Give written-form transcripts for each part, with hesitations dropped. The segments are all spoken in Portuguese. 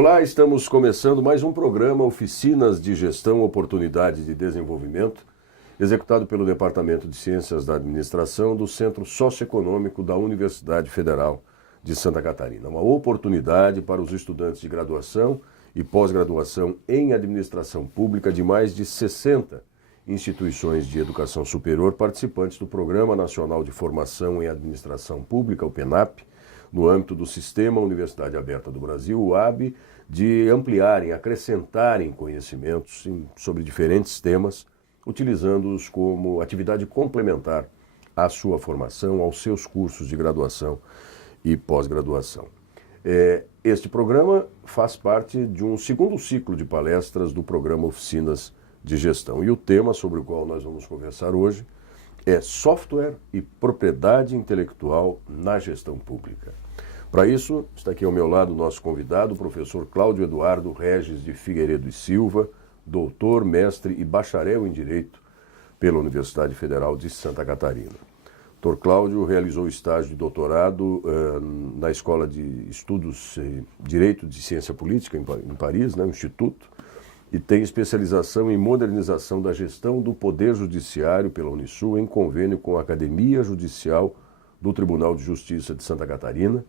Olá, estamos começando mais um programa Oficinas de Gestão, Oportunidade de Desenvolvimento, executado pelo Departamento de Ciências da Administração do Centro Socioeconômico da Universidade Federal de Santa Catarina. Uma oportunidade para os estudantes de graduação e pós-graduação em Administração Pública de mais de 60 instituições de educação superior participantes do Programa Nacional de Formação em Administração Pública, o PENAP, no âmbito do Sistema Universidade Aberta do Brasil, o UAB, de ampliarem, acrescentarem conhecimentos sobre diferentes temas, utilizando-os como atividade complementar à sua formação, aos seus cursos de graduação e pós-graduação. Este programa faz parte de um segundo ciclo de palestras do programa Oficinas de Gestão. E o tema sobre o qual nós vamos conversar hoje é software e propriedade intelectual na gestão pública. Para isso, está aqui ao meu lado o nosso convidado, o professor Cláudio Eduardo Regis de Figueiredo e Silva, doutor, mestre e bacharel em Direito pela Universidade Federal de Santa Catarina. O Dr. Cláudio realizou estágio de doutorado na Escola de Estudos Direito de Ciência Política em Paris, no Instituto, e tem especialização em modernização da gestão do Poder Judiciário pela Unisul, em convênio com a Academia Judicial do Tribunal de Justiça de Santa Catarina,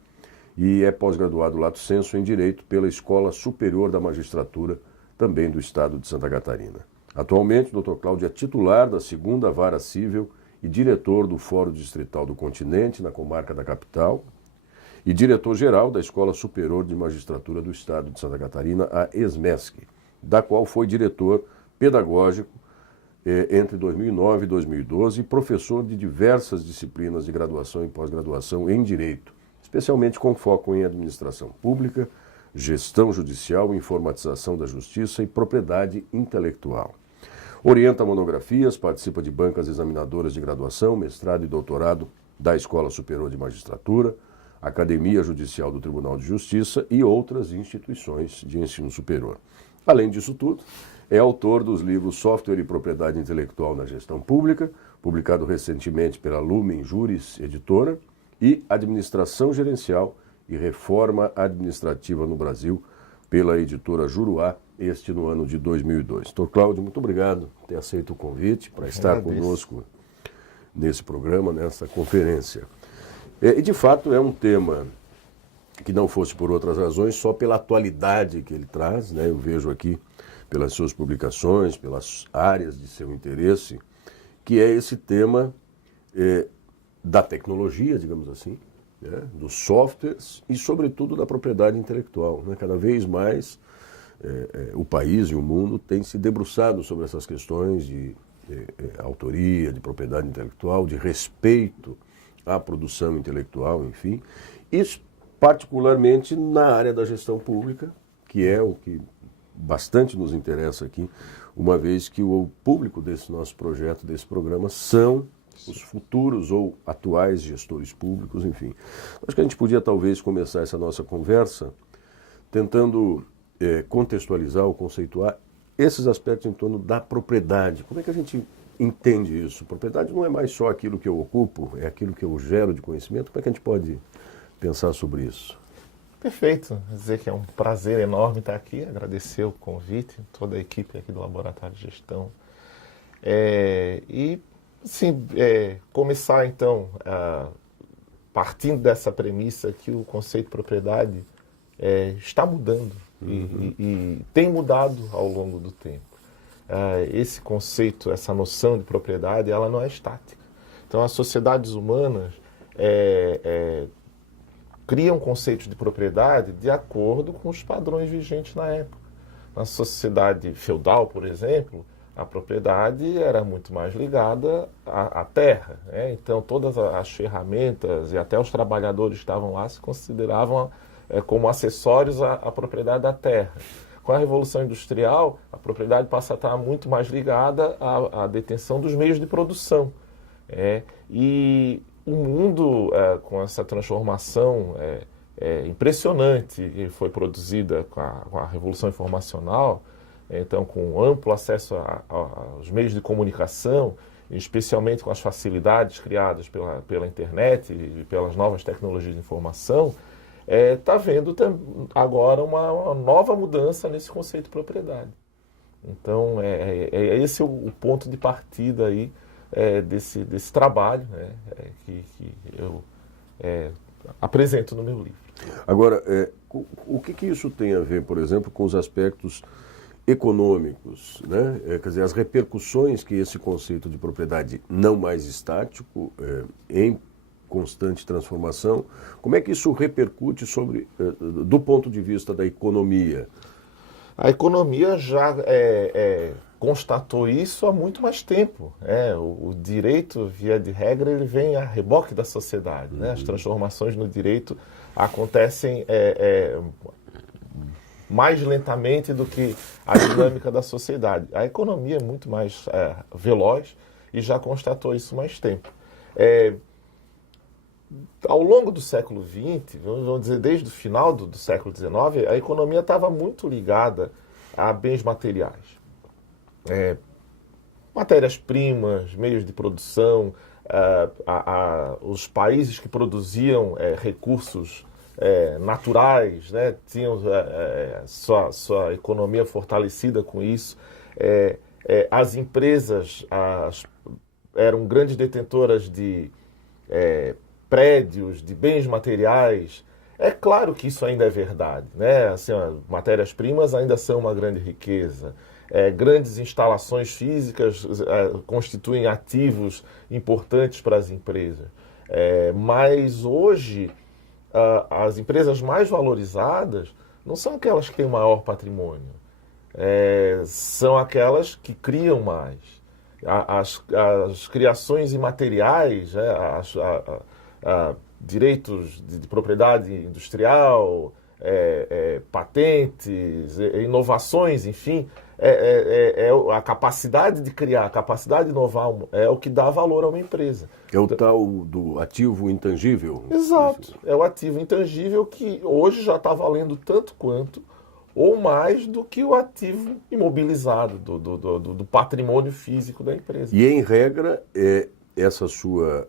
e é pós-graduado lato sensu em Direito pela Escola Superior da Magistratura, também do Estado de Santa Catarina. Atualmente, o Dr. Cláudio é titular da 2ª Vara Cível e diretor do Fórum Distrital do Continente, na comarca da Capital, e diretor-geral da Escola Superior de Magistratura do Estado de Santa Catarina, a ESMESC, da qual foi diretor pedagógico entre 2009 e 2012 e professor de diversas disciplinas de graduação e pós-graduação em Direito, especialmente com foco em administração pública, gestão judicial, informatização da justiça e propriedade intelectual. Orienta monografias, participa de bancas examinadoras de graduação, mestrado e doutorado da Escola Superior de Magistratura, Academia Judicial do Tribunal de Justiça e outras instituições de ensino superior. Além disso tudo, é autor dos livros Software e Propriedade Intelectual na Gestão Pública, publicado recentemente pela Lumen Juris Editora, e Administração Gerencial e Reforma Administrativa no Brasil, pela editora Juruá, este no ano de 2002. Dr. Cláudio, muito obrigado por ter aceito o convite para estar conosco nesse programa, nessa conferência. E, de fato, é um tema que não fosse por outras razões, só pela atualidade que ele traz, eu vejo aqui pelas suas publicações, pelas áreas de seu interesse, que é esse tema da tecnologia, digamos assim, dos softwares e, sobretudo, da propriedade intelectual. Cada vez mais o país e o mundo têm se debruçado sobre essas questões de autoria, de propriedade intelectual, de respeito à produção intelectual, enfim, isso particularmente na área da gestão pública, que é o que bastante nos interessa aqui, uma vez que o público desse nosso projeto, desse programa, são os futuros ou atuais gestores públicos, enfim. Acho que a gente podia talvez começar essa nossa conversa tentando contextualizar ou conceituar esses aspectos em torno da propriedade. Como é que a gente entende isso? Propriedade não é mais só aquilo que eu ocupo, é aquilo que eu gero de conhecimento. Como é que a gente pode pensar sobre isso? Perfeito. Quer dizer que é um prazer enorme estar aqui, agradecer o convite, toda a equipe aqui do Laboratório de Gestão. Começar então, partindo dessa premissa que o conceito de propriedade está mudando e tem mudado ao longo do tempo. Esse conceito, essa noção de propriedade, ela não é estática. Então, as sociedades humanas criam conceitos de propriedade de acordo com os padrões vigentes na época. Na sociedade feudal, por exemplo, a propriedade era muito mais ligada à terra, Então, todas as ferramentas e até os trabalhadores que estavam lá se consideravam como acessórios à propriedade da terra. Com a Revolução Industrial, a propriedade passa a estar muito mais ligada à detenção dos meios de produção. E o mundo, com essa transformação impressionante que foi produzida com a Revolução Informacional, então com amplo acesso aos meios de comunicação, especialmente com as facilidades criadas pela internet e pelas novas tecnologias de informação, está vendo agora uma nova mudança nesse conceito de propriedade. Então, esse o ponto de partida aí, desse trabalho, né, que eu apresento no meu livro. Agora, o que isso tem a ver, por exemplo, com os aspectos econômicos, né? Quer dizer, as repercussões que esse conceito de propriedade não mais estático, em constante transformação, como é que isso repercute do ponto de vista da economia? A economia já constatou isso há muito mais tempo. O direito, via de regra, ele vem a reboque da sociedade. Né? As transformações no direito acontecem mais lentamente do que a dinâmica da sociedade. A economia é muito mais veloz e já constatou isso há mais tempo. Ao longo do século XX, vamos dizer, desde o final do século XIX, a economia estava muito ligada a bens materiais. Matérias-primas, meios de produção, os países que produziam recursos naturais, né, tinham sua economia fortalecida com isso. As empresas eram grandes detentoras de prédios, de bens materiais. É claro que isso ainda é verdade, né? Assim, matérias-primas ainda são uma grande riqueza. Grandes instalações físicas constituem ativos importantes para as empresas. Mas hoje, as empresas mais valorizadas não são aquelas que têm maior patrimônio. São aquelas que criam mais. As criações imateriais, direitos de propriedade industrial, patentes, inovações, enfim, a capacidade de criar, a capacidade de inovar é o que dá valor a uma empresa. É o tal do ativo intangível. Exato. É o ativo intangível que hoje já está valendo tanto quanto ou mais do que o ativo imobilizado do patrimônio físico da empresa. E, em regra, essa sua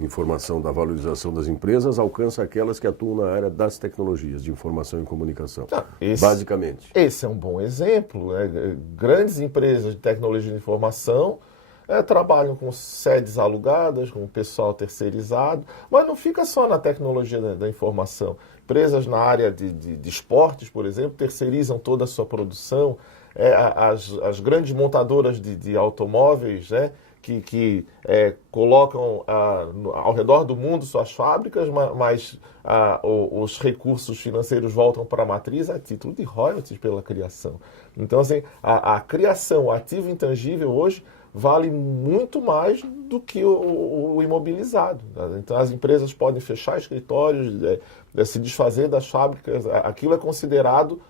informação da valorização das empresas alcança aquelas que atuam na área das tecnologias de informação e comunicação, basicamente. Esse é um bom exemplo. Grandes empresas de tecnologia de informação trabalham com sedes alugadas, com pessoal terceirizado, mas não fica só na tecnologia da informação. Empresas na área de esportes, por exemplo, terceirizam toda a sua produção. As grandes montadoras de automóveis, né, que colocam ao redor do mundo suas fábricas, mas os recursos financeiros voltam para a matriz a título de royalties pela criação. Então, assim, a criação, o ativo intangível hoje vale muito mais do que o imobilizado. Então, as empresas podem fechar escritórios, se desfazer das fábricas. Aquilo é considerado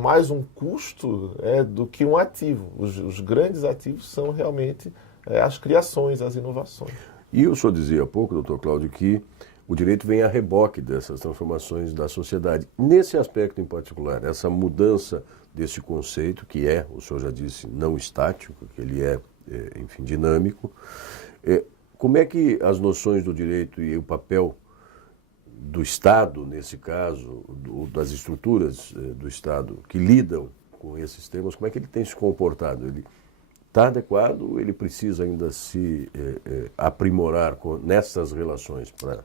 mais um custo do que um ativo. Os grandes ativos são realmente as criações, as inovações. E o senhor dizia há pouco, doutor Cláudio, que o direito vem a reboque dessas transformações da sociedade. Nesse aspecto em particular, essa mudança desse conceito, que o senhor já disse, não estático, que ele enfim, dinâmico, como é que as noções do direito e o papel do Estado, nesse caso, das estruturas do Estado que lidam com esses temas, como é que ele tem se comportado? Ele está adequado? Ele precisa ainda se aprimorar nessas relações para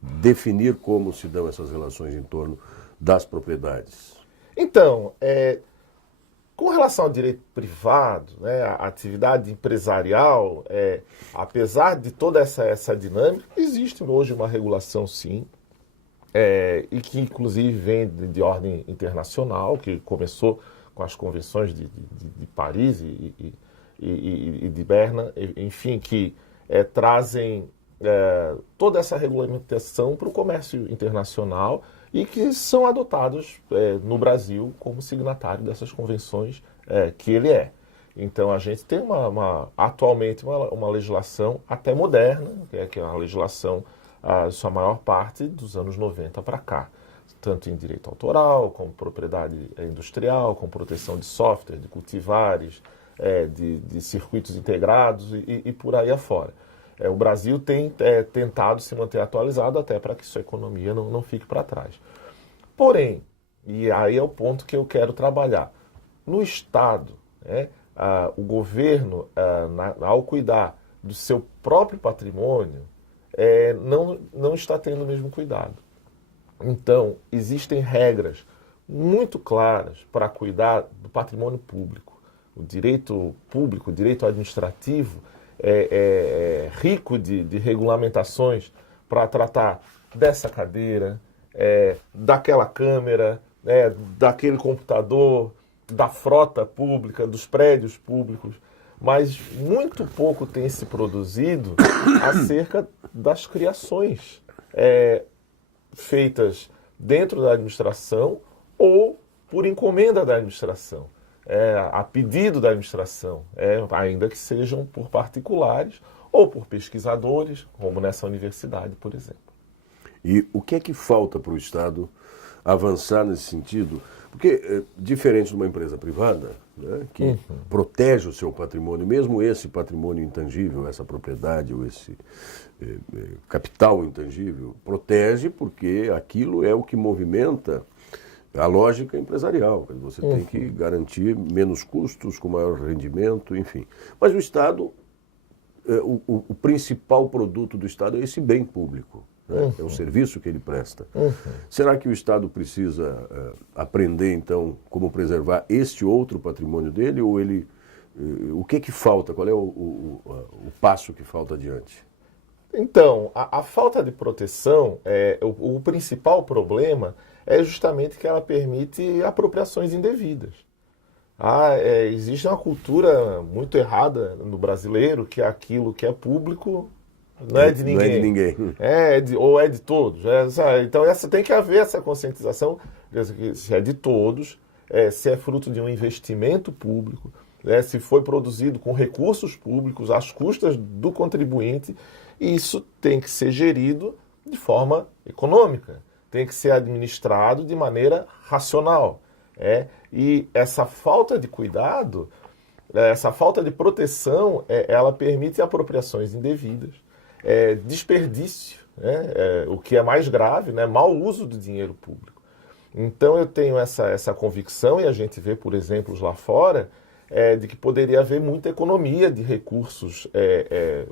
definir como se dão essas relações em torno das propriedades? Então, com relação ao direito privado, né, a atividade empresarial, apesar de toda essa dinâmica, existe hoje uma regulação, sim, e que inclusive vem de ordem internacional, que começou com as convenções de Paris e de Berna, enfim, que trazem toda essa regulamentação para o comércio internacional e que são adotados no Brasil como signatário dessas convenções que ele é. Então a gente tem atualmente uma legislação até moderna, que é uma legislação, sua maior parte, dos anos 90 para cá. Tanto em direito autoral, como propriedade industrial, com proteção de software, de cultivares, de circuitos integrados e por aí afora. O Brasil tem tentado se manter atualizado até para que sua economia não fique para trás. Porém, e aí é o ponto que eu quero trabalhar, no Estado, o governo, ao cuidar do seu próprio patrimônio, não está tendo o mesmo cuidado. Então, existem regras muito claras para cuidar do patrimônio público. O direito público, o direito administrativo, é rico de regulamentações para tratar dessa cadeira, daquela câmera, daquele computador, da frota pública, dos prédios públicos, mas muito pouco tem se produzido acerca das criações feitas dentro da administração ou por encomenda da administração, a pedido da administração, ainda que sejam por particulares ou por pesquisadores, como nessa universidade, por exemplo. E o que é que falta para o Estado avançar nesse sentido? Porque, diferente de uma empresa privada, né, que protege o seu patrimônio, mesmo esse patrimônio intangível, essa propriedade ou esse capital intangível, protege porque aquilo é o que movimenta a lógica empresarial. Você tem que garantir menos custos, com maior rendimento, enfim. Mas o Estado, o principal produto do Estado é esse bem público. É o serviço que ele presta. Será que o Estado precisa aprender, então, como preservar este outro patrimônio dele? Ou ele, o que falta? Qual é o passo que falta adiante? Então, a falta de proteção, o principal problema é justamente que ela permite apropriações indevidas. Existe uma cultura muito errada no brasileiro, que aquilo que é público não é de ninguém. Não é de ninguém. Ou é de todos. Então tem que haver essa conscientização, se é de todos, se é fruto de um investimento público, se foi produzido com recursos públicos, às custas do contribuinte, e isso tem que ser gerido de forma econômica, tem que ser administrado de maneira racional. E essa falta de cuidado, essa falta de proteção, ela permite apropriações indevidas, desperdício, o que é mais grave, mau uso do dinheiro público. Então eu tenho essa convicção, e a gente vê, por exemplo, lá fora, de que poderia haver muita economia de recursos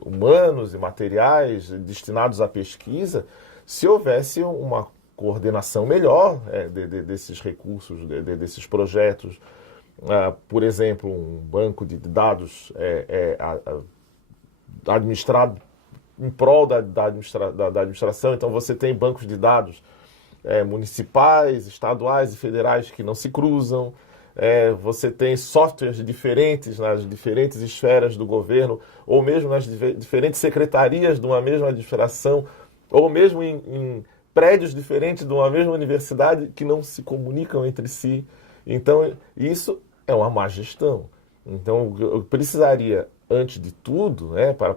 humanos e materiais destinados à pesquisa se houvesse uma coordenação melhor desses recursos, desses projetos. Por exemplo, um banco de dados administrado em prol da administração. Então você tem bancos de dados municipais, estaduais e federais que não se cruzam. Você tem softwares diferentes nas diferentes esferas do governo, ou mesmo nas diferentes secretarias de uma mesma administração, ou mesmo em prédios diferentes de uma mesma universidade que não se comunicam entre si. Então, isso é uma má gestão. Então, eu precisaria, antes de tudo, para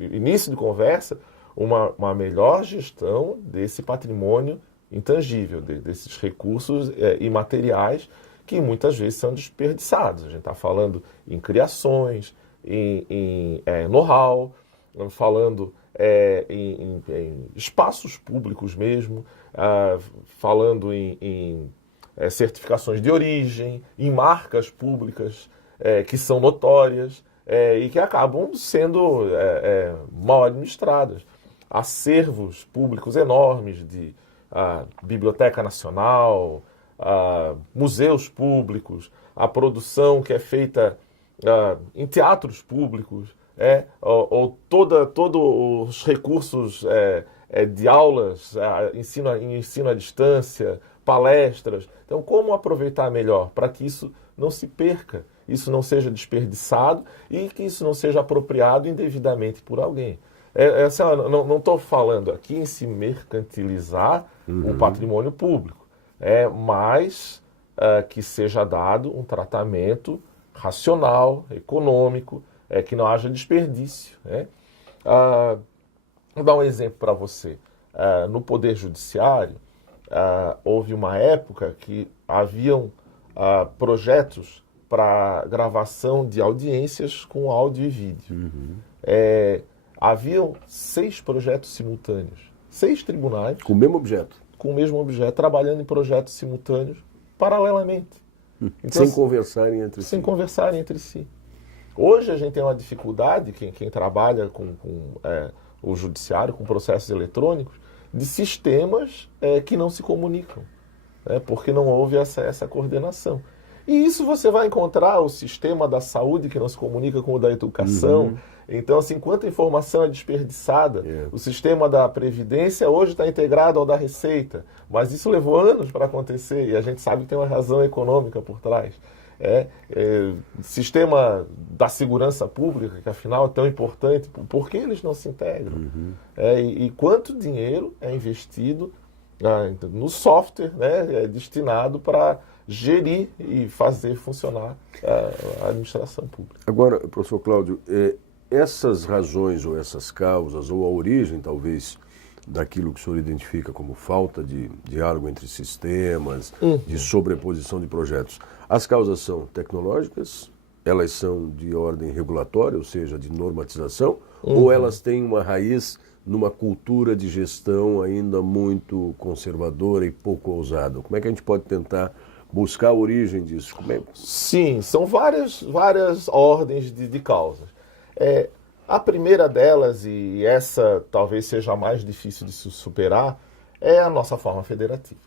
início de conversa, uma melhor gestão desse patrimônio intangível, desses recursos imateriais que muitas vezes são desperdiçados. A gente está falando em criações, em know-how, falando em espaços públicos mesmo, falando em certificações de origem, em marcas públicas que são notórias e que acabam sendo mal administradas. Acervos públicos enormes de Biblioteca Nacional, museus públicos, a produção que é feita em teatros públicos, ou todos os recursos de aulas, ensino à distância, palestras. Então, como aproveitar melhor para que isso não se perca, isso não seja desperdiçado e que isso não seja apropriado indevidamente por alguém? Não estou falando aqui em se mercantilizar o patrimônio público, mas que seja dado um tratamento racional, econômico, que não haja desperdício. Vou dar um exemplo para você. No Poder Judiciário, houve uma época que haviam projetos para gravação de audiências com áudio e vídeo. haviam 6 projetos simultâneos, 6 tribunais Com o mesmo objeto. com o mesmo objeto, trabalhando em projetos simultâneos, paralelamente. Então, Sem conversarem entre si. sem conversarem entre si. Hoje a gente tem uma dificuldade, quem trabalha com o judiciário, com processos eletrônicos, de sistemas que não se comunicam, né, porque não houve essa coordenação. E isso você vai encontrar o sistema da saúde que não se comunica com o da educação. Então, assim, quanta informação é desperdiçada. O sistema da Previdência hoje está integrado ao da Receita, mas isso levou anos para acontecer e a gente sabe que tem uma razão econômica por trás. Sistema da segurança pública, que afinal é tão importante, por que eles não se integram? E quanto dinheiro é investido no software, né, destinado para gerir e fazer funcionar a administração pública. Agora, professor Cláudio, essas razões ou essas causas, ou a origem, talvez, daquilo que o senhor identifica como falta de diálogo entre sistemas, de sobreposição de projetos, as causas são tecnológicas, elas são de ordem regulatória, ou seja, de normatização, ou elas têm uma raiz numa cultura de gestão ainda muito conservadora e pouco ousada? Como é que a gente pode tentar buscar a origem disso? Sim, são várias ordens de causas. A primeira delas, e essa talvez seja a mais difícil de se superar, é a nossa forma federativa.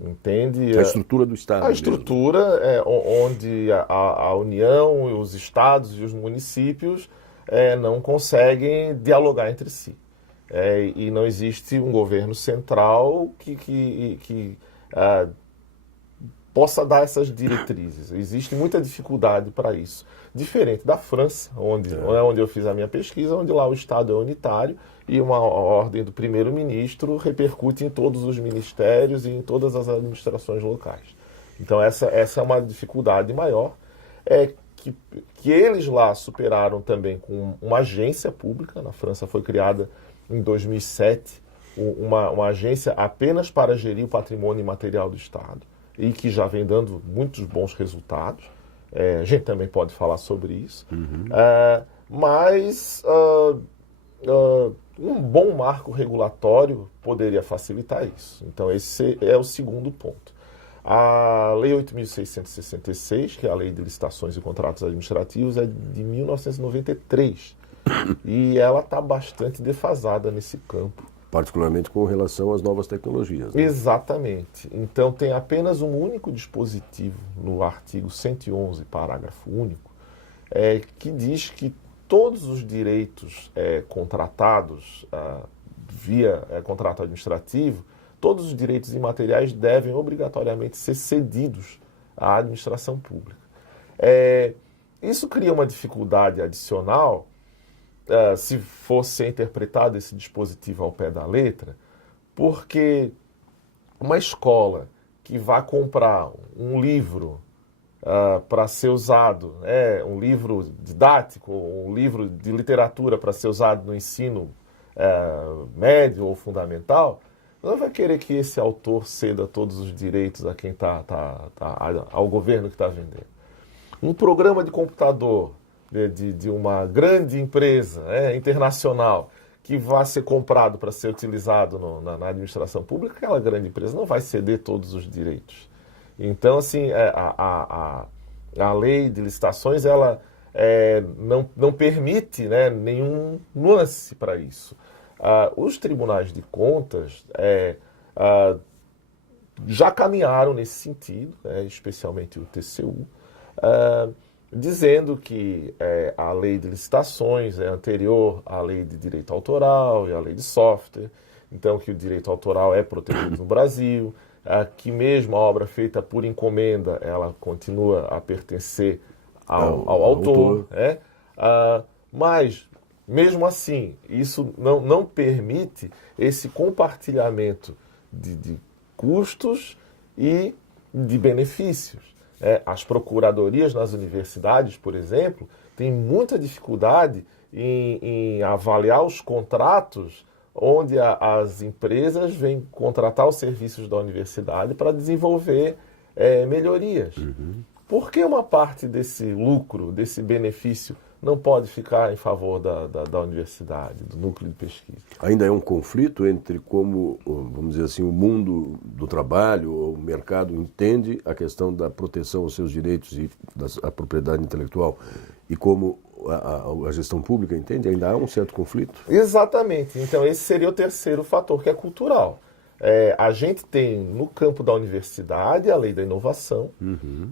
Entende? A estrutura do Estado. A estrutura onde a União, os estados e os municípios não conseguem dialogar entre si. E não existe um governo central que possa dar essas diretrizes. Existe muita dificuldade para isso. Diferente da França, onde eu fiz a minha pesquisa, onde lá o Estado é unitário e uma ordem do primeiro-ministro repercute em todos os ministérios e em todas as administrações locais. Então essa é uma dificuldade maior, que eles lá superaram também com uma agência pública. Na França foi criada em 2007 uma agência apenas para gerir o patrimônio imaterial do Estado, e que já vem dando muitos bons resultados. A gente também pode falar sobre isso. Mas um bom marco regulatório poderia facilitar isso. Então, esse é o segundo ponto. A Lei 8.666, que é a Lei de Licitações e Contratos Administrativos, é de 1993. E ela está bastante defasada nesse campo. Particularmente com relação às novas tecnologias. Né? Exatamente. Então, tem apenas um único dispositivo no artigo 111, parágrafo único, que diz que todos os direitos contratados via contrato administrativo, todos os direitos imateriais devem obrigatoriamente ser cedidos à administração pública. Isso cria uma dificuldade adicional, se fosse ser interpretado esse dispositivo ao pé da letra, porque uma escola que vai comprar um livro para ser usado, um livro didático, um livro de literatura para ser usado no ensino médio ou fundamental, não vai querer que esse autor ceda todos os direitos a quem ao governo que está vendendo. Um programa de computador de uma grande empresa internacional que vai ser comprado para ser utilizado na administração pública, aquela grande empresa não vai ceder todos os direitos. Então, assim, a lei de licitações ela não permite nenhum nuance para isso. Os tribunais de contas já caminharam nesse sentido, especialmente o TCU, dizendo que a lei de licitações é anterior à lei de direito autoral e à lei de software, então que o direito autoral é protegido no Brasil, que mesmo a obra feita por encomenda, ela continua a pertencer ao autor. Mas, mesmo assim, isso não permite esse compartilhamento de custos e de benefícios. As procuradorias nas universidades, por exemplo, têm muita dificuldade em avaliar os contratos onde as empresas vêm contratar os serviços da universidade para desenvolver melhorias. Por que uma parte desse lucro, desse benefício, não pode ficar em favor da universidade, do núcleo de pesquisa. Ainda é um conflito entre como, vamos dizer assim, o mundo do trabalho, o mercado entende a questão da proteção aos seus direitos e da propriedade intelectual e como a gestão pública entende? Ainda há um certo conflito? Exatamente. Então esse seria o terceiro fator, que é cultural. A gente tem no campo da universidade a lei da inovação,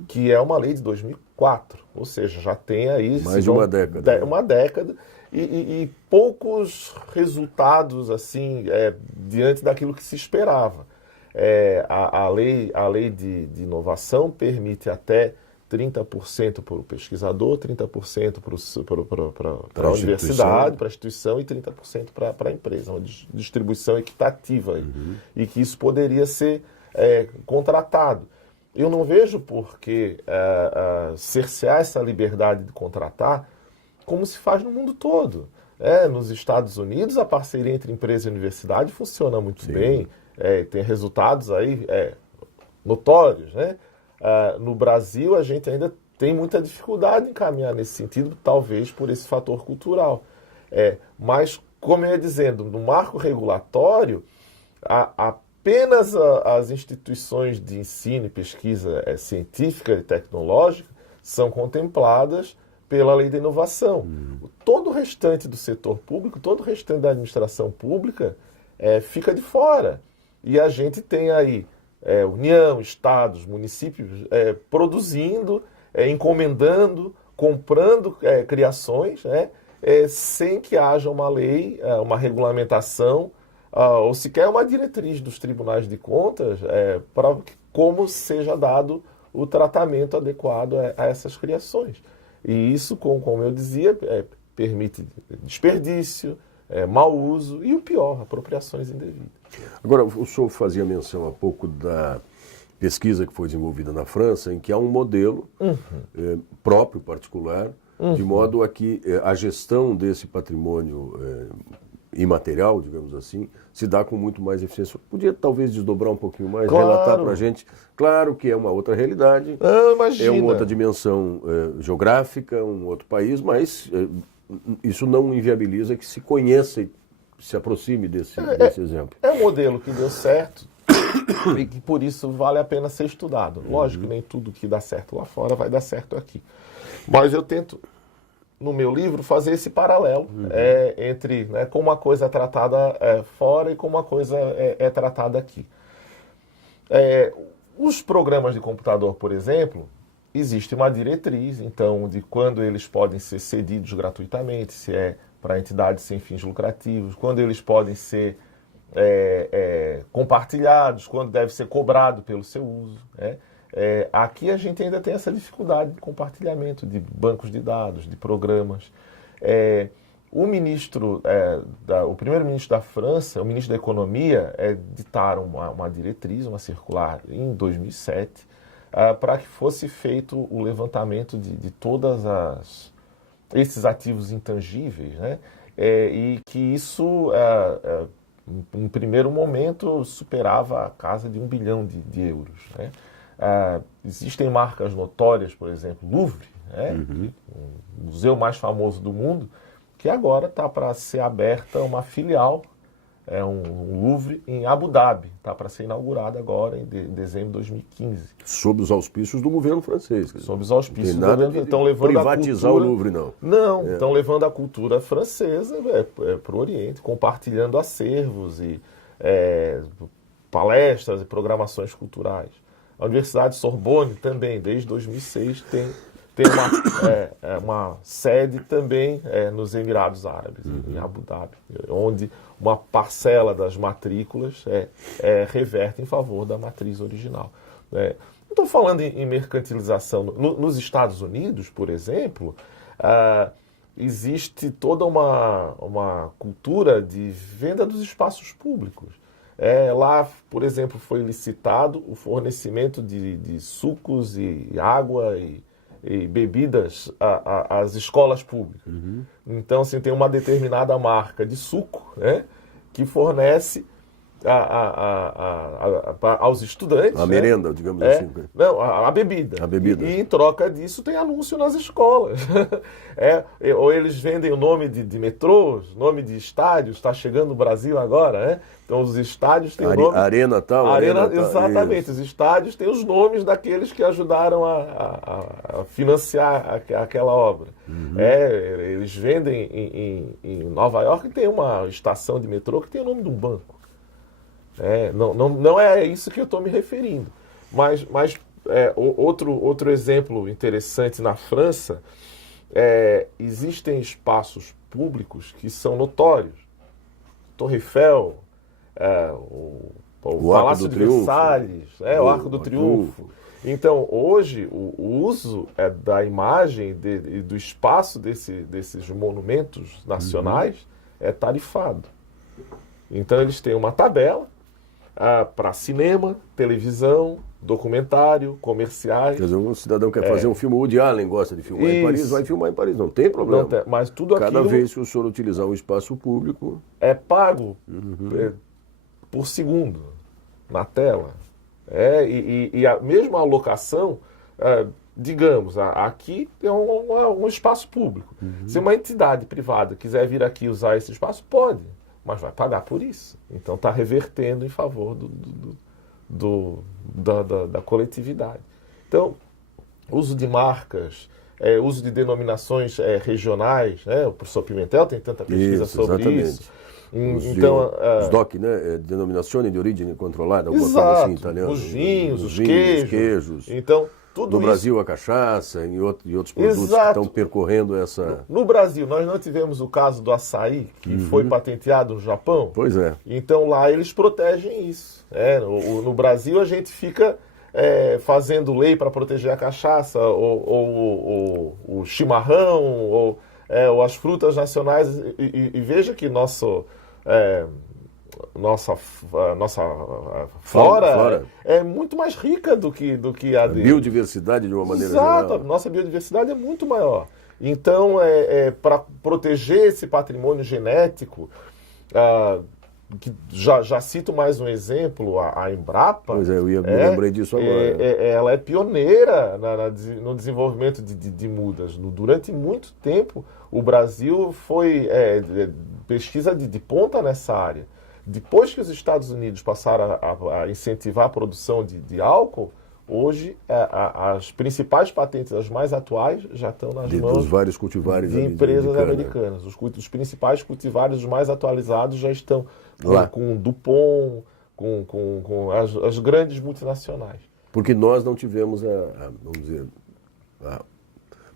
que é uma lei de 2004, ou seja, já tem aí... Mais de uma década. Uma década, e poucos resultados assim diante daquilo que se esperava. A lei de inovação permite até 30% para o pesquisador, 30% para a universidade, para a instituição e 30% para a empresa. Uma distribuição equitativa e que isso poderia ser contratado. Eu não vejo por que cercear essa liberdade de contratar como se faz no mundo todo. Nos Estados Unidos, a parceria entre empresa e universidade funciona muito bem, tem resultados aí notórios, né? No Brasil, a gente ainda tem muita dificuldade em caminhar nesse sentido, talvez por esse fator cultural. Mas, como eu ia dizendo, no marco regulatório, apenas as instituições de ensino e pesquisa científica e tecnológica são contempladas pela lei da inovação. Todo o restante do setor público, todo o restante da administração pública fica de fora. E a gente tem aí União, estados, municípios produzindo, encomendando, comprando criações, sem que haja uma lei, uma regulamentação, ou sequer uma diretriz dos tribunais de contas para como seja dado o tratamento adequado a essas criações. E isso, como eu dizia, permite desperdício, mau uso e o pior, apropriações indevidas. Agora, o senhor fazia menção há pouco da pesquisa que foi desenvolvida na França, em que há um modelo próprio, particular, de modo a que a gestão desse patrimônio imaterial, digamos assim, se dá com muito mais eficiência. Podia talvez desdobrar um pouquinho mais, relatar para a gente. Claro que é uma outra realidade, é uma outra dimensão geográfica, um outro país, mas isso não inviabiliza que se conheça e se aproxime desse exemplo. É um modelo que deu certo e que por isso vale a pena ser estudado. Lógico que nem tudo que dá certo lá fora vai dar certo aqui. Mas eu tento, no meu livro, fazer esse paralelo entre como uma coisa é tratada fora e como uma coisa é tratada aqui. Os programas de computador, por exemplo, existe uma diretriz, então, de quando eles podem ser cedidos gratuitamente, se é para entidades sem fins lucrativos, quando eles podem ser compartilhados, quando deve ser cobrado pelo seu uso. Aqui a gente ainda tem essa dificuldade de compartilhamento de bancos de dados, de programas. O primeiro-ministro da França, o ministro da Economia, ditaram uma diretriz, uma circular, em 2007, para que fosse feito o levantamento de todas esses ativos intangíveis, e que isso, em primeiro momento, superava a casa de 1 bilhão de euros. Existem marcas notórias, por exemplo, Louvre, o museu mais famoso do mundo, que agora está para ser aberta uma filial, um Louvre em Abu Dhabi, está para ser inaugurado agora em dezembro de 2015. Sob os auspícios do governo francês. Sob os auspícios do governo. Estão levando privatizar o Louvre, não. Não, estão levando a cultura francesa para o Oriente, compartilhando acervos e palestras e programações culturais. A Universidade Sorbonne também, desde 2006, tem uma sede também nos Emirados Árabes, em Abu Dhabi, onde uma parcela das matrículas reverte em favor da matriz original. Não estou falando em mercantilização. Nos Estados Unidos, por exemplo, existe toda uma cultura de venda dos espaços públicos. Lá, por exemplo, foi licitado o fornecimento de sucos e água e bebidas às escolas públicas. Então, assim, tem uma determinada marca de suco, que fornece aos estudantes. A merenda, digamos É, assim. não, a bebida. A bebida. E em troca disso tem anúncio nas escolas. Ou eles vendem o nome de metrôs, nome de estádios, está chegando no Brasil agora, né? Então os estádios têm o nome... Arena tal, Arena, tal. exatamente. Isso. Os estádios têm os nomes daqueles que ajudaram a financiar aquela obra. Eles vendem em Nova York, tem uma estação de metrô que tem o nome de um banco. Não é isso que eu estou me referindo. Mas outro exemplo interessante na França, existem espaços públicos que são notórios. Torre Eiffel, o Palácio de Versalhes, o Arco do Triunfo. Então, hoje, o uso da imagem e do espaço desses monumentos nacionais é tarifado. Então, eles têm uma tabela para cinema, televisão, documentário, comerciais. Quer dizer, um cidadão quer fazer um filme, o Woody Allen gosta de filmar em Paris, vai filmar em Paris, não tem problema. Mas tudo Cada vez que o senhor utilizar um espaço público... é pago por segundo na tela. Mesmo a alocação, digamos, aqui é um espaço público. Se uma entidade privada quiser vir aqui usar esse espaço, pode, mas vai pagar por isso. Então está revertendo em favor da coletividade. Então, uso de marcas, uso de denominações regionais, né? O professor Pimentel tem tanta pesquisa sobre exatamente. isso. Então, os DOC, né? Denominazione de origine controlada, alguma exato, coisa assim, italiano. Os vinhos, os queijos. Então, tudo no isso... Brasil, a cachaça e outros produtos que estão percorrendo essa... No Brasil, nós não tivemos o caso do açaí, que foi patenteado no Japão? Pois é. Então, lá eles protegem isso. No Brasil, a gente fica fazendo lei para proteger a cachaça, ou o chimarrão, ou as frutas nacionais. E veja que nossa flora é muito mais rica do que a de... biodiversidade de uma maneira geral. Exato, nossa biodiversidade é muito maior. Então, para proteger esse patrimônio genético, que já cito mais um exemplo, a Embrapa... Pois me lembrei disso agora. Ela é pioneira no desenvolvimento de mudas. Durante muito tempo, o Brasil foi pesquisa de ponta nessa área. Depois que os Estados Unidos passaram a incentivar a produção de álcool, hoje as principais patentes, as mais atuais, já estão nas mãos dos vários cultivares de empresas americanas. Os principais cultivares, os mais atualizados, já estão lá com o DuPont, com as grandes multinacionais. Porque nós não tivemos a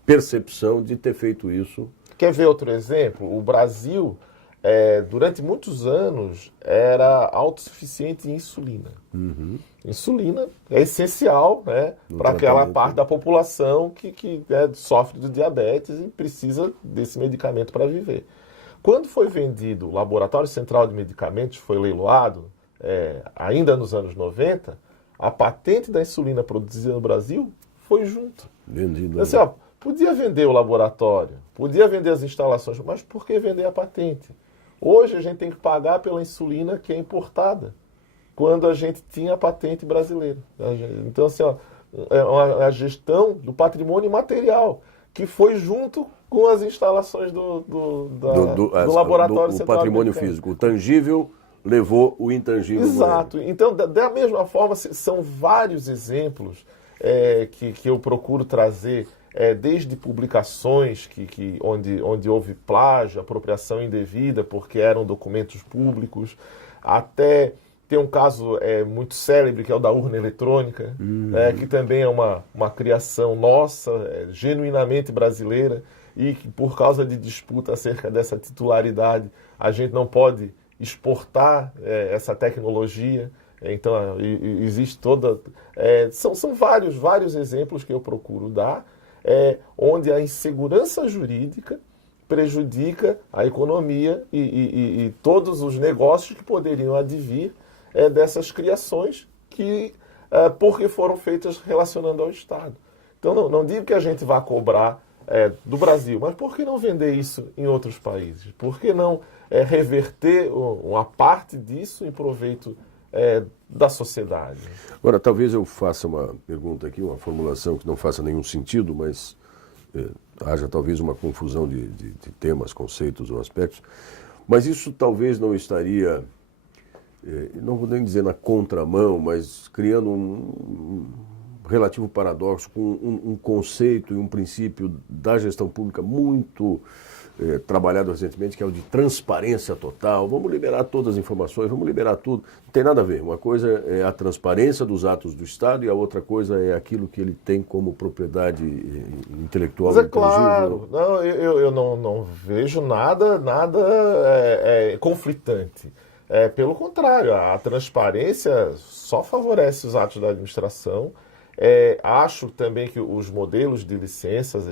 percepção de ter feito isso. Quer ver outro exemplo? O Brasil... durante muitos anos, era autossuficiente em insulina. Insulina é essencial, né, para aquela parte da população que sofre de diabetes e precisa desse medicamento para viver. Quando foi vendido, o Laboratório Central de Medicamentos foi leiloado, ainda nos anos 90, a patente da insulina produzida no Brasil foi junto. Vendido. Assim, podia vender o laboratório, podia vender as instalações, mas por que vender a patente? Hoje a gente tem que pagar pela insulina que é importada, quando a gente tinha a patente brasileira. Então, assim, a gestão do patrimônio material, que foi junto com as instalações do Laboratório Central. O patrimônio físico, o tangível levou o intangível. Exato. Então, da mesma forma, são vários exemplos que eu procuro trazer, desde publicações onde houve plágio, apropriação indevida, porque eram documentos públicos, até tem um caso muito célebre, que é o da urna eletrônica, que também é uma criação nossa, genuinamente brasileira, e que por causa de disputa acerca dessa titularidade, a gente não pode exportar essa tecnologia. Então, existe toda... são vários exemplos que eu procuro dar, onde a insegurança jurídica prejudica a economia e todos os negócios que poderiam advir dessas criações porque foram feitas relacionando ao Estado. Então, não digo que a gente vá cobrar do Brasil, mas por que não vender isso em outros países? Por que não reverter uma parte disso em proveito da sociedade. Agora, talvez eu faça uma pergunta aqui, uma formulação que não faça nenhum sentido, mas haja talvez uma confusão de temas, conceitos ou aspectos. Mas isso talvez não estaria, não vou nem dizer na contramão, mas criando um relativo paradoxo com um conceito e um princípio da gestão pública muito trabalhado recentemente, que é o de transparência total. Vamos liberar todas as informações, vamos liberar tudo. Não tem nada a ver. Uma coisa é a transparência dos atos do Estado e a outra coisa é aquilo que ele tem como propriedade intelectual. Mas é claro, eu não vejo nada conflitante. Pelo contrário, a transparência só favorece os atos da administração. Acho também que os modelos de licenças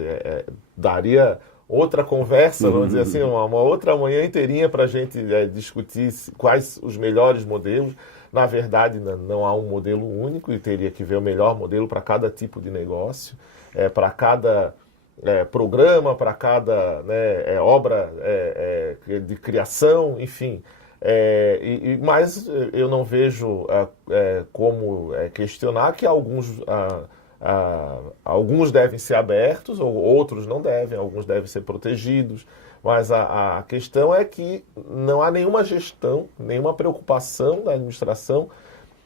daria outra conversa, vamos dizer assim, uma outra manhã inteirinha para a gente discutir quais os melhores modelos. Na verdade, não há um modelo único e teria que ver o melhor modelo para cada tipo de negócio, para cada programa, para cada obra de criação, devem mas eu não vejo como questionar que alguns devem ser abertos, ou outros não devem, alguns devem ser protegidos, mas a questão é que não há nenhuma gestão, nenhuma preocupação da administração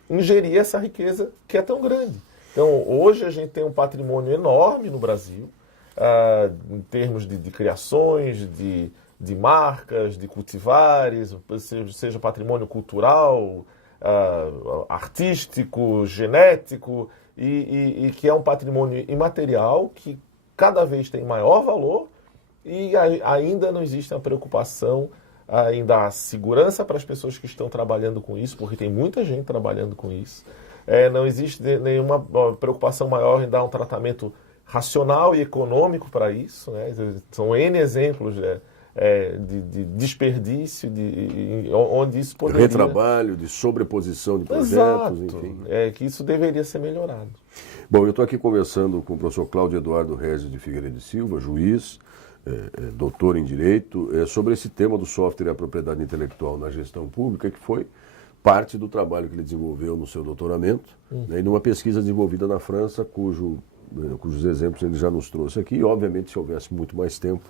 em gerir essa riqueza que é tão grande. Então, hoje a gente tem um patrimônio enorme no Brasil, em termos de criações, de marcas, de cultivares, seja patrimônio cultural, artístico, genético, e que é um patrimônio imaterial que cada vez tem maior valor e ainda não existe a preocupação em dar segurança para as pessoas que estão trabalhando com isso, porque tem muita gente trabalhando com isso. Não existe nenhuma preocupação maior em dar um tratamento racional e econômico para isso, né? São N exemplos de desperdício, onde isso poderia... Retrabalho, de sobreposição de projetos, Exato. Enfim. Que isso deveria ser melhorado. Bom, eu estou aqui conversando com o professor Cláudio Eduardo Regis de Figueiredo e Silva, juiz, doutor em Direito, sobre esse tema do software e a propriedade intelectual na gestão pública, que foi parte do trabalho que ele desenvolveu no seu doutoramento, né, e numa pesquisa desenvolvida na França, cujos exemplos ele já nos trouxe aqui, e obviamente se houvesse muito mais tempo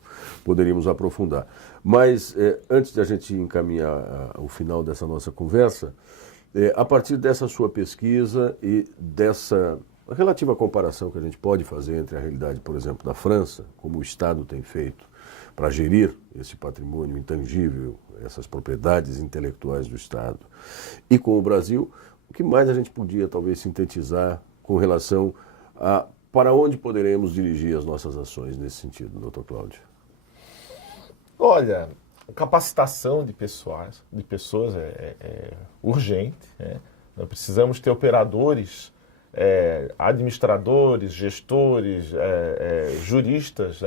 poderíamos aprofundar. Mas antes de a gente encaminhar o final dessa nossa conversa, a partir dessa sua pesquisa e dessa relativa comparação que a gente pode fazer entre a realidade, por exemplo, da França, como o Estado tem feito para gerir esse patrimônio intangível, essas propriedades intelectuais do Estado, e com o Brasil, o que mais a gente podia talvez sintetizar com relação a para onde poderemos dirigir as nossas ações nesse sentido, doutor Cláudio? Olha, capacitação de pessoas é urgente. Nós precisamos ter operadores, administradores, gestores, juristas,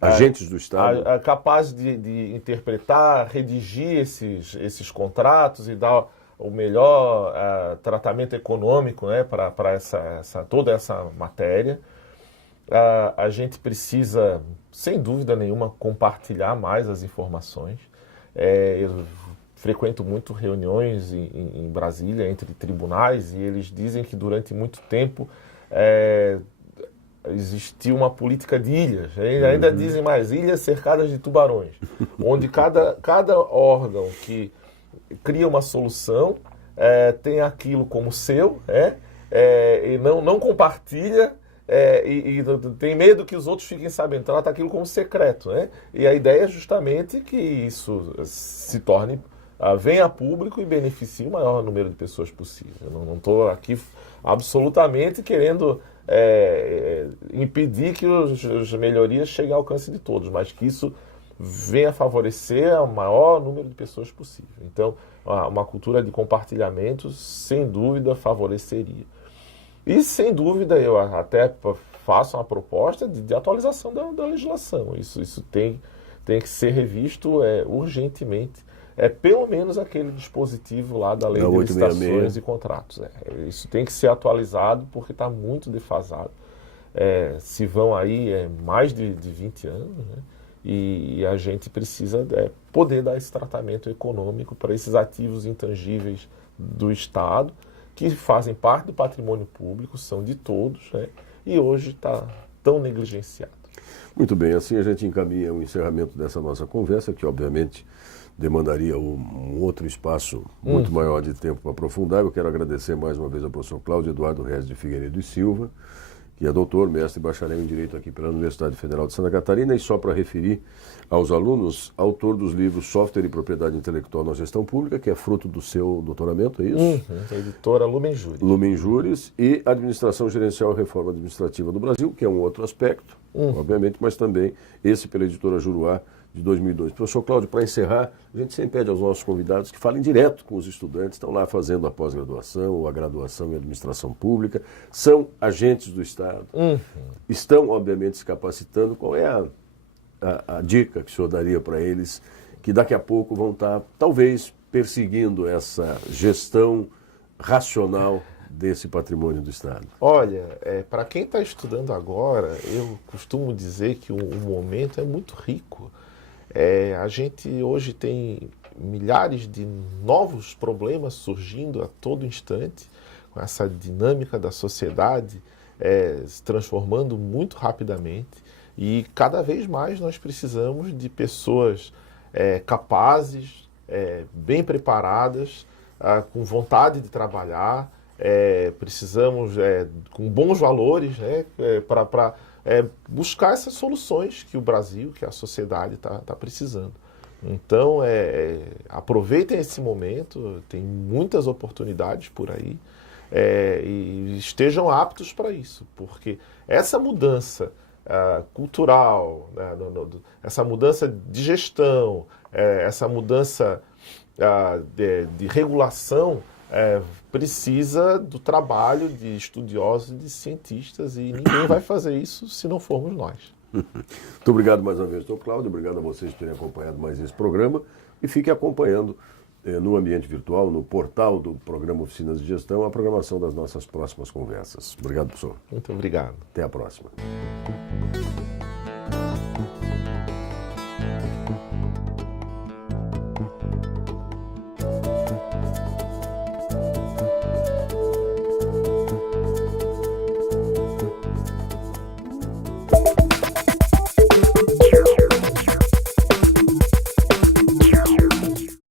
agentes do Estado, capazes de interpretar, redigir esses contratos e dar o melhor tratamento econômico, para toda essa matéria. A gente precisa, sem dúvida nenhuma, compartilhar mais as informações. Eu frequento muito reuniões em Brasília entre tribunais e eles dizem que durante muito tempo existiu uma política de ilhas. Ainda dizem mais, ilhas cercadas de tubarões, onde cada órgão que cria uma solução, tem aquilo como seu, e não compartilha, e tem medo que os outros fiquem sabendo, trata aquilo como secreto. E a ideia é justamente que isso se torne, venha a público e beneficie o maior número de pessoas possível. Eu não estou aqui absolutamente querendo impedir que as melhorias cheguem ao alcance de todos, mas que isso venha favorecer o maior número de pessoas possível. Então, uma cultura de compartilhamento, sem dúvida, favoreceria. E, sem dúvida, eu até faço uma proposta de atualização da legislação. Isso tem que ser revisto urgentemente. Pelo menos aquele dispositivo lá da Lei de Licitações e Contratos. Isso tem que ser atualizado porque está muito defasado. Se vão aí mais de 20 anos, E a gente precisa poder dar esse tratamento econômico para esses ativos intangíveis do Estado, que fazem parte do patrimônio público, são de todos, né? E hoje está tão negligenciado. Muito bem, assim a gente encaminha o encerramento dessa nossa conversa, que obviamente demandaria um outro espaço muito maior de tempo para aprofundar. Eu quero agradecer mais uma vez ao professor Cláudio Eduardo Reis de Figueiredo e Silva, que é doutor, mestre e bacharel em Direito aqui pela Universidade Federal de Santa Catarina, e só para referir aos alunos, autor dos livros Software e Propriedade Intelectual na Gestão Pública, que é fruto do seu doutoramento, é isso? Editora Lumen Juris. Lumen Juris, e Administração Gerencial e Reforma Administrativa do Brasil, que é um outro aspecto, obviamente, mas também esse pela editora Juruá, de 2002. Professor Cláudio, para encerrar, a gente sempre pede aos nossos convidados que falem direto com os estudantes, estão lá fazendo a pós-graduação ou a graduação em administração pública, são agentes do Estado, estão, obviamente, se capacitando. Qual é a dica que o senhor daria para eles, que daqui a pouco vão estar, talvez, perseguindo essa gestão racional desse patrimônio do Estado? Olha, para quem está estudando agora, eu costumo dizer que o momento é muito rico. A gente hoje tem milhares de novos problemas surgindo a todo instante, com essa dinâmica da sociedade se transformando muito rapidamente, e cada vez mais nós precisamos de pessoas capazes, bem preparadas, com vontade de trabalhar. Precisamos com bons valores, né, para buscar essas soluções que o Brasil, que a sociedade está precisando. Então, aproveitem esse momento, tem muitas oportunidades por aí, e estejam aptos para isso, porque essa mudança cultural, né, essa mudança de gestão, essa mudança de regulação, precisa do trabalho de estudiosos e de cientistas, e ninguém vai fazer isso se não formos nós. Muito obrigado mais uma vez, doutor Cláudio. Obrigado a vocês por terem acompanhado mais esse programa. E fique acompanhando no ambiente virtual, no portal do programa Oficinas de Gestão, a programação das nossas próximas conversas. Obrigado, professor. Muito obrigado. Até a próxima.